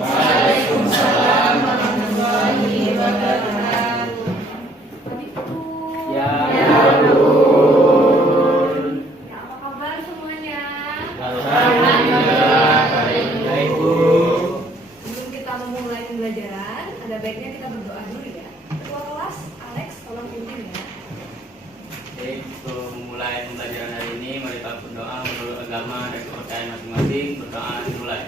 Waalaikumsalam warahmatullahi wabarakatuh. Ya, Ya, apa kabar semuanya? alhamdulillah, baik Bu. Sebelum kita memulai pembelajaran, ada baiknya kita berdoa dulu ya. Ketua kelas, Alex, tolong pimpin ya. Oke, untuk memulai pembelajaran hari ini, mari kita berdoa menurut agama dan kepercayaan masing-masing. Berdoa dimulai.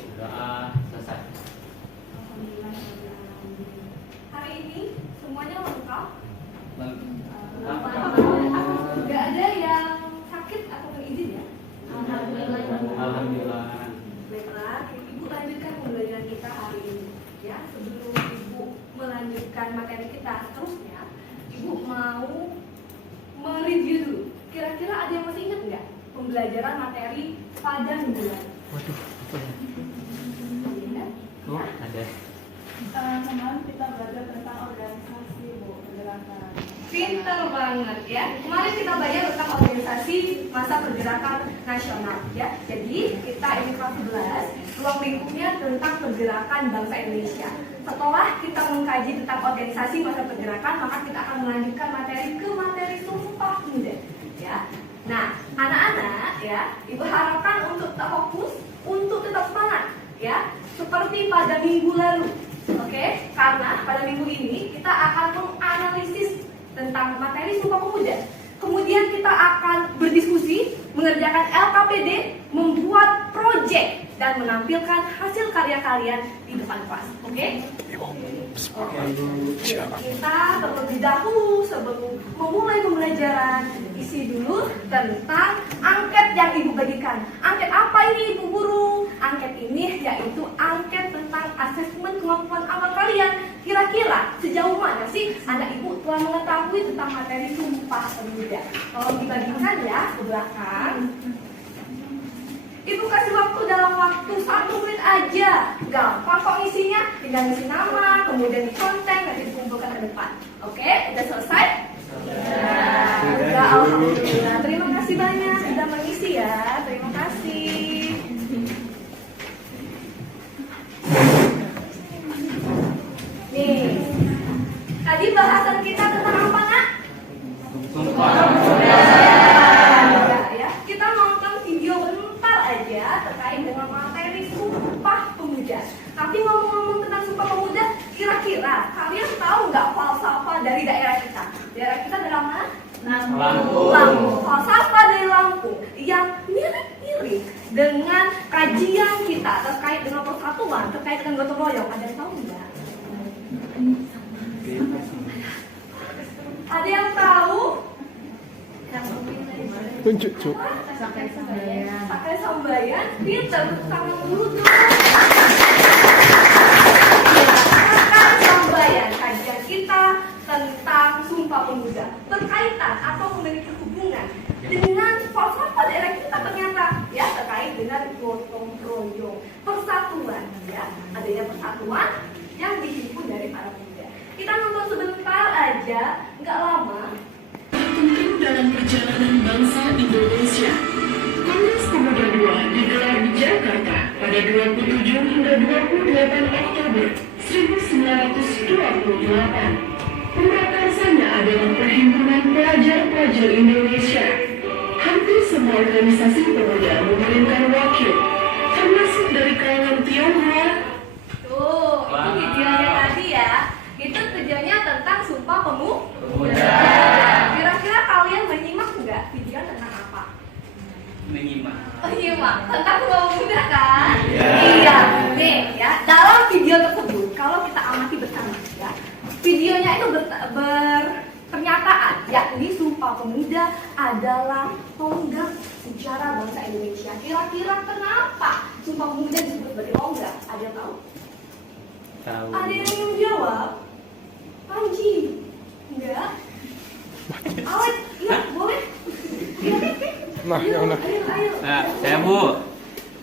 Berdoa selesai. Alhamdulillah. Hari ini semuanya lengkap. Gak ada yang sakit atau berizin ya? Alhamdulillah. Baiklah, Ibu lanjutkan pembelajaran kita hari ini. Ya, sebelum Ibu melanjutkan materi kita seterusnya, Ibu mau mereview dulu. Kira-kira ada yang masih ingat nggak pembelajaran materi pada minggu lalu? Waduh, apa ya? Ingat? Oh, ada. Kemarin kita belajar tentang organisasi, Bu, pergerakan. Pinter banget ya. Kemarin kita belajar tentang organisasi masa pergerakan nasional ya. Jadi kita ini kelas 11, ruang lingkupnya tentang pergerakan bangsa Indonesia. Setelah kita mengkaji tentang organisasi masa pergerakan, maka kita akan melanjutkan materi ke materi Sumpah Pemuda ya. Nah, anak-anak ya, Ibu harapkan untuk tetap fokus, untuk tetap semangat ya, seperti pada minggu lalu. Oke, karena pada minggu ini kita akan menganalisis tentang materi Sumpah Pemuda. Kemudian kita akan berdiskusi, mengerjakan LKPD, membuat proyek dan menampilkan hasil karya kalian di depan kelas. Oke? Kita terlebih dahulu sebelum memulai pembelajaran, isi dulu tentang angket yang Ibu bagikan. Angket apa ini Ibu Guru? Angket ini yaitu angket tentang asesmen kemampuan amal kalian. Kira-kira sejauh mana sih anak Ibu telah mengetahui tentang materi Sumpah Pemuda? Tolong dibagikan ya ke belakang. Ibu kasih waktu dalam waktu 1 menit aja. Gampang kok isinya. Tinggal isi nama, kemudian di konten, nanti dikumpulkan ke depan. Oke, udah selesai? Sudah, alhamdulillah. Terima kasih banyak sudah mengisi ya. Terima kasih. Nih, tadi bahasan kita tentang apa, Nak? Sumpah. Ya, kita nonton video bentar aja terkait dengan materi Sumpah Pemuda. Tapi ngomong-ngomong tentang Sumpah Pemuda, kira-kira kalian tahu nggak falsafah dari daerah kita? Daerah kita daerah mana? Lampung. Falsafah dari Lampung yang mirip-mirip dengan kajian kita terkait dengan persatuan, terkait dengan gotong royong. Ada yang tahu nggak? Ada yang tahu? Tunjuk, Cuk. Pakai sambayan, pinter, tangan dulu dong. Pakai sambayan, kajian kita tentang Sumpah Pemuda berkaitan atau memiliki hubungan dengan falsafah daerah kita ternyata ya, terkait dengan gotong royong, persatuan ya, adanya persatuan yang dihimpun dari para pemuda. Kita nonton sebentar aja, nggak lama. Tertentu dalam perjalanan bangsa Indonesia. Kongres Pemuda II digelar di Jakarta pada 27 hingga 28 Oktober 1928. Pemrakarsanya adalah Perhimpunan Pelajar-Pelajar Indonesia. Hampir semua organisasi pemuda mengirimkan wakil, termasuk dari kalangan Tionghoa. Tuh, itu videonya tadi ya. Itu tujuannya tentang Sumpah Pemuda. Kira-kira kalian menyimak nggak video tentang apa? Menyimak. Menyimak tentang Sumpah Pemuda kan? Iya. Iya. Nih ya, dalam video tersebut kalau kita amati bersama ya, videonya itu pernyataan yakni Sumpah Pemuda adalah tonggak sejarah bangsa Indonesia. Kira-kira kenapa Sumpah Pemuda disebut sebagai tonggak? Ada yang tahu? Tahu. Ada yang ingin jawab? Panji? Enggak? Alex? Iya, boleh? Nah, yang mana? Ayo. Nah, saya Bu,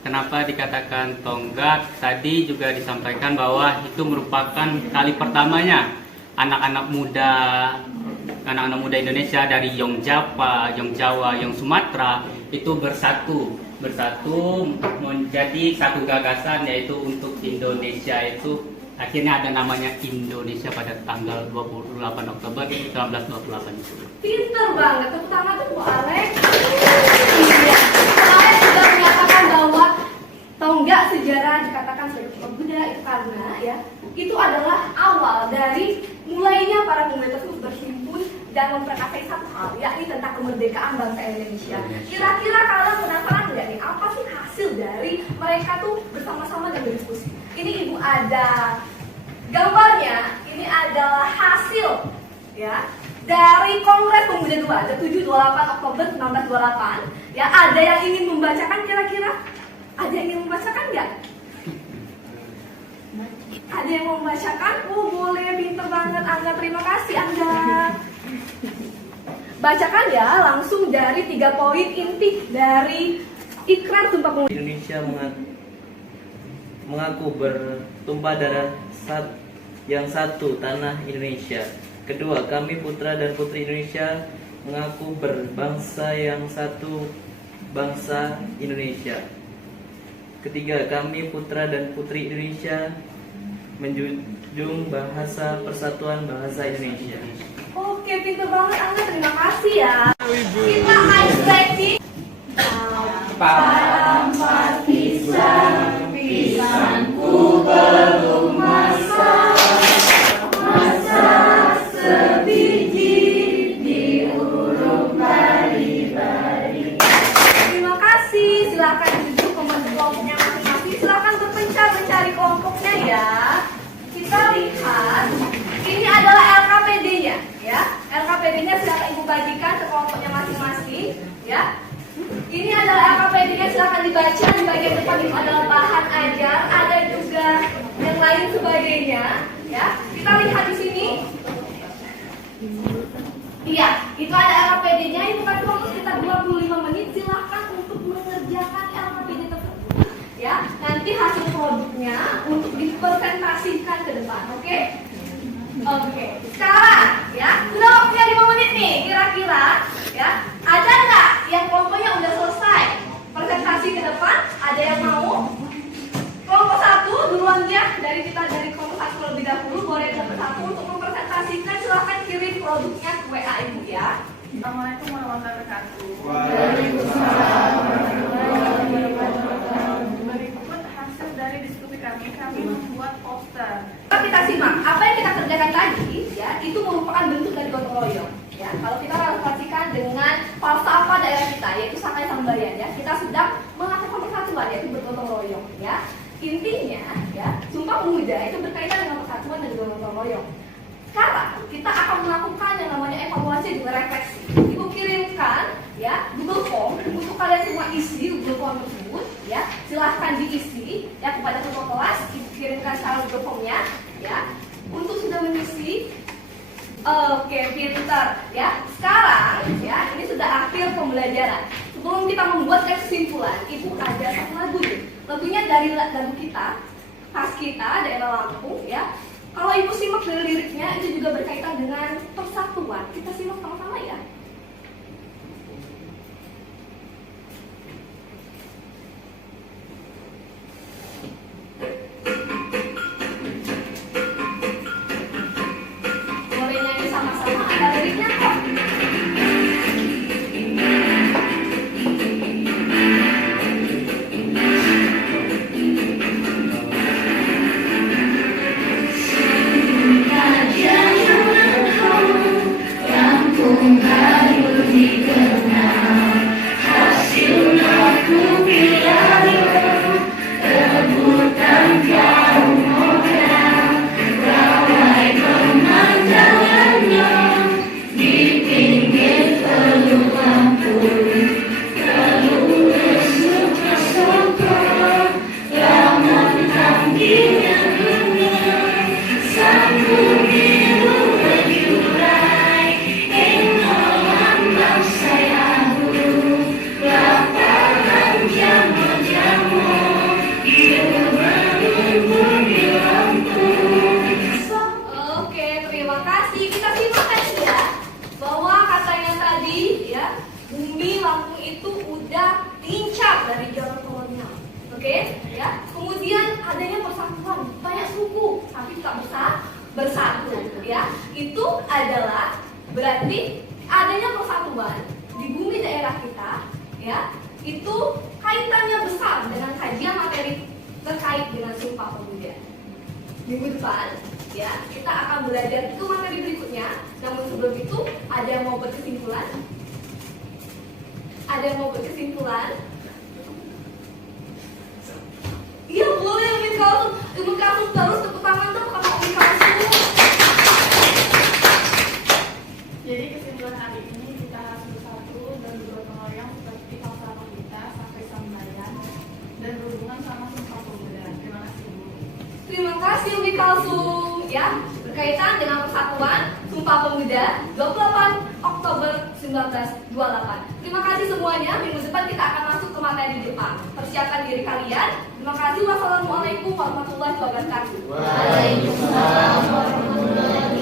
kenapa dikatakan tonggak? Tadi juga disampaikan bahwa itu merupakan kali pertamanya anak-anak muda Indonesia dari Yong Jawa, Yong Sumatera itu bersatu bersatu menjadi satu gagasan, yaitu untuk Indonesia itu akhirnya ada namanya Indonesia pada tanggal 28 Oktober 1928 itu. Pinter banget, tepuk tangan tuh Bu Alex. Iya, Alex sudah menyatakan bahwa tonggak sejarah dikatakan sebagai pemuda itu karena ya itu adalah awal dari mulainya para pemuda tersebut berhimpun dan memperkasai satu hal, yakni tentang kemerdekaan bangsa Indonesia. Kira-kira kalian penasaran nggak nih apa sih hasil dari mereka tuh bersama-sama dan berdiskusi? Ini Ibu ada gambarnya. Ini adalah hasil ya dari Kongres Pemuda 2, 7-28 Oktober 1928. Ya, ada yang ingin membacakan kira-kira? Ada yang ingin membacakan nggak? Ada yang mau membacakan? Oh, boleh, pinter banget Angga, terima kasih Angga. Bacakan ya langsung dari 3 poin inti dari Ikrar Sumpah Pemuda. Indonesia mengaku bertumpah darah yang satu, tanah Indonesia. Kedua, kami putra dan putri Indonesia mengaku berbangsa yang satu, bangsa Indonesia. Ketiga, kami putra dan putri Indonesia menjunjung bahasa persatuan bahasa Indonesia. Oke, pinter banget Angga, terima kasih ya. Kita ice breaking. Pada pisang, pisangku belum masak sebiji diuruk bari-bari. Terima kasih, silakan duduk membantu kelompoknya masing-masing. Silakan berpencar mencari kelompoknya ya. Kita lihat, ini adalah LKPD-nya ya. LKPD-nya silakan Ibu bagikan ke kelompoknya masing-masing ya. Ini adalah LKPD-nya, silakan dibaca. Di bagian depan itu adalah bahan ajar, ada juga yang lain sebagainya ya. Kita lihat di sini. Iya, itu ada LKPD-nya. Itu kan waktu sekitar 25 menit. Silahkan untuk mengerjakan LKPD tersebut ya. Nanti hasil produknya untuk dipresentasikan ke depan, oke? Oke, sekarang ya, sudah waktunya 5 menit nih, kira-kira ya, ada nggak yang kelompoknya udah selesai presentasi ke depan? Ada yang mau? Kelompok 1 duluan ya, dari kelompok 1 terlebih dahulu, boleh kelompok 1 untuk mempresentasikan. Silahkan kirim produknya ke WA Ibu ya. Assalamualaikum warahmatullahi wabarakatuh. Berikut hasil dari diskusi kami membuat poster. Kita simak apa yang kita kerjakan tadi ya, itu merupakan bentuk dari gotong royong ya. Kalau kita relasikan dengan falsafah daerah kita, yaitu Sakai Sambayan ya, kita sedang melakukan persatuan, yaitu bergotong royong ya. Intinya ya, Sumpah Pemuda itu berkaitan dengan persatuan dan gotong royong. Sekarang kita akan melakukan yang namanya evaluasi dan refleksi. Ibu kirimkan ya Google Form untuk kalian semua isi Google Form tersebut ya. Silahkan diisi ya kepada ketua kelas. Ibu kirimkan secara Google Form-nya ya untuk sudah mengisi. Oke, pinter ya. Sekarang ya ini sudah akhir pembelajaran. Sebelum kita membuat kesimpulan, Ibu ada satu lagu nih. Lagunya dari lagu kita, khas kita daerah Lampung ya. Kalau Ibu simak dari liriknya, itu juga berkaitan dengan persatuan. Kita simak sama-sama ya. Boleh nyanyi sama-sama, ada liriknya kok. itu adalah berarti adanya persatuan di bumi daerah kita, ya, itu kaitannya besar dengan kajian materi terkait dengan Sumpah Pemuda. Minggu depan, ya, kita akan belajar itu materi berikutnya. Namun sebelum itu, ada yang mau berkesimpulan? Ada yang mau berkesimpulan? Iya, boleh Umi Kalsum terus tepuk tangan dong kalau Umi Kalsum. Jadi kesimpulan hari ini kita harus bersatu dan bergotong royong seperti sama kita sampai sambayan dan berhubungan sama Sumpah Pemuda. Terima kasih Bu. Terima kasih Umi Kalsum, ya, berkaitan dengan persatuan Sumpah Pemuda 28 Oktober 1928. Terima kasih semuanya. Minggu depan kita akan masuk ke materi Jepang. Persiapkan diri kalian. Terima kasih. Wassalamualaikum warahmatullahi wabarakatuh. Waalaikumsalam warahmatullahi wabarakatuh.